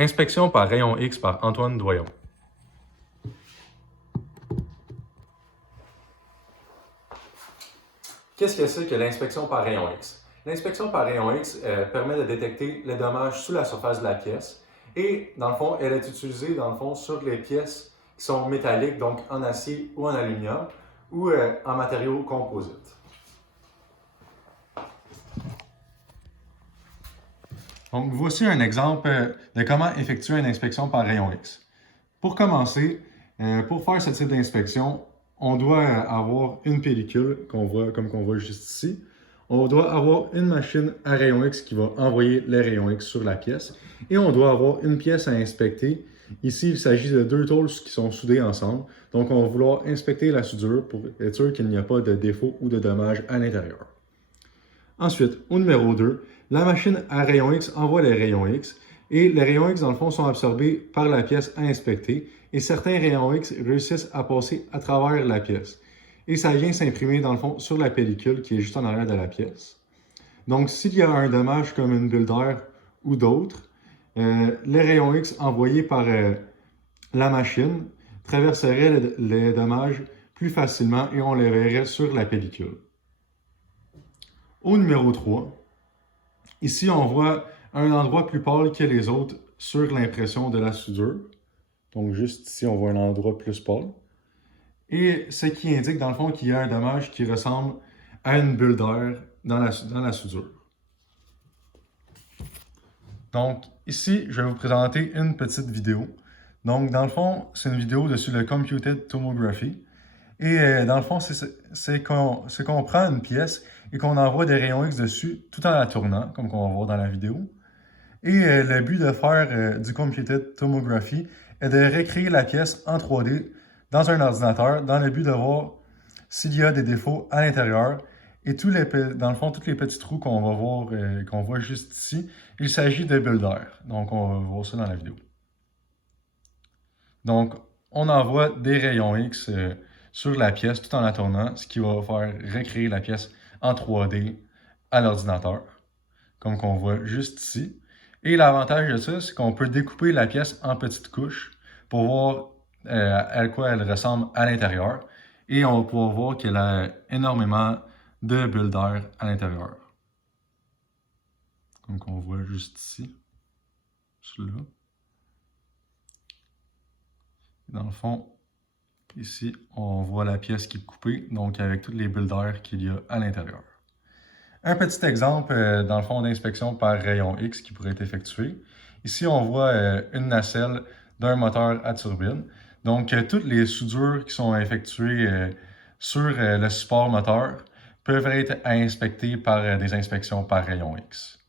Inspection par rayon X par Antoine Doyon. Qu'est-ce que c'est que l'inspection par rayon X? L'inspection par rayon X permet de détecter les dommages sous la surface de la pièce et, dans le fond, elle est utilisée, dans le fond, sur les pièces qui sont métalliques, donc en acier ou en aluminium, ou en matériaux composites. Donc, voici un exemple de comment effectuer une inspection par rayon X. Pour commencer, pour faire ce type d'inspection, on doit avoir une pellicule comme qu'on voit juste ici. On doit avoir une machine à rayon X qui va envoyer les rayons X sur la pièce. Et on doit avoir une pièce à inspecter. Ici, il s'agit de deux tôles qui sont soudées ensemble. Donc, on va vouloir inspecter la soudure pour être sûr qu'il n'y a pas de défaut ou de dommages à l'intérieur. Ensuite, au numéro 2, la machine à rayon X envoie les rayons X et les rayons X, dans le fond, sont absorbés par la pièce à inspecter et certains rayons X réussissent à passer à travers la pièce. Et ça vient s'imprimer, dans le fond, sur la pellicule qui est juste en arrière de la pièce. Donc, s'il y a un dommage comme une bulle d'air ou d'autres, les rayons X envoyés par la machine traverseraient les dommages plus facilement et on les verrait sur la pellicule. Au numéro 3, ici on voit un endroit plus pâle que les autres sur l'impression de la soudure. Donc juste ici on voit un endroit plus pâle. Et ce qui indique dans le fond qu'il y a un dommage qui ressemble à une bulle d'air dans la soudure. Donc ici je vais vous présenter une petite vidéo. Donc dans le fond c'est une vidéo dessus le Computed Tomography. Et dans le fond, c'est qu'on prend une pièce et qu'on envoie des rayons X dessus tout en la tournant, comme on va voir dans la vidéo. Et le but de faire du Computed Tomography est de recréer la pièce en 3D dans un ordinateur dans le but de voir s'il y a des défauts à l'intérieur. Et dans le fond, tous les petits trous qu'on va voir, qu'on voit juste ici, il s'agit de bulles d'air. Donc, on va voir ça dans la vidéo. Donc, on envoie des rayons X sur la pièce tout en la tournant, ce qui va faire recréer la pièce en 3D à l'ordinateur, comme qu'on voit juste ici. Et l'avantage de ça, c'est qu'on peut découper la pièce en petites couches pour voir à quoi elle ressemble à l'intérieur. Et on va pouvoir voir qu'elle a énormément de bulles d'air à l'intérieur. Comme on voit juste ici, celui-là. Dans le fond, ici, on voit la pièce qui est coupée, donc avec toutes les bulles d'air qu'il y a à l'intérieur. Un petit exemple, dans le fond, d'inspection par rayon X qui pourrait être effectué. Ici, on voit une nacelle d'un moteur à turbine. Donc, toutes les soudures qui sont effectuées sur le support moteur peuvent être inspectées par des inspections par rayon X.